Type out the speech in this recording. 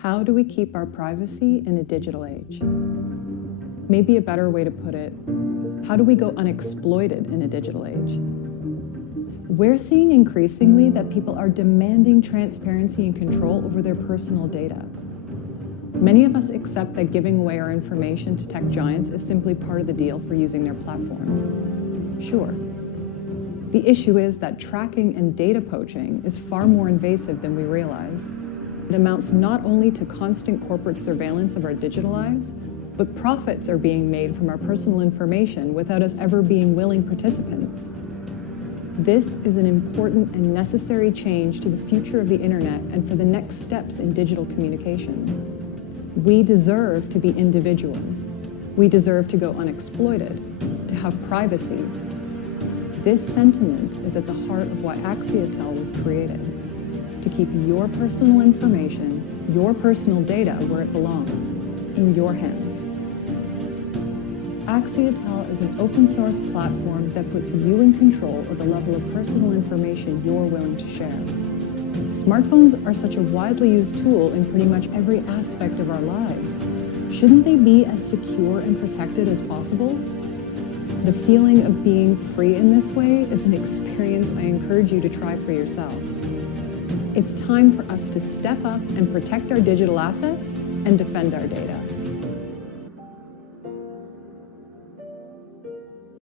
How do we keep our privacy in a digital age? Maybe a better way to put it, how do we go unexploited in a digital age? We're seeing increasingly that people are demanding transparency and control over their personal data. Many of us accept that giving away our information to tech giants is simply part of the deal for using their platforms. Sure. The issue is that tracking and data poaching is far more invasive than we realize. It amounts not only to constant corporate surveillance of our digital lives, but profits are being made from our personal information without us ever being willing participants. This is an important and necessary change to the future of the internet and for the next steps in digital communication. We deserve to be individuals. We deserve to go unexploited, to have privacy. This sentiment is at the heart of why Axiotel was created, to keep your personal information, your personal data where it belongs, in your hands. Axiotel is an open source platform that puts you in control of the level of personal information you're willing to share. Smartphones are such a widely used tool in pretty much every aspect of our lives. Shouldn't they be as secure and protected as possible? The feeling of being free in this way is an experience I encourage you to try for yourself. It's time for us to step up and protect our digital assets and defend our data.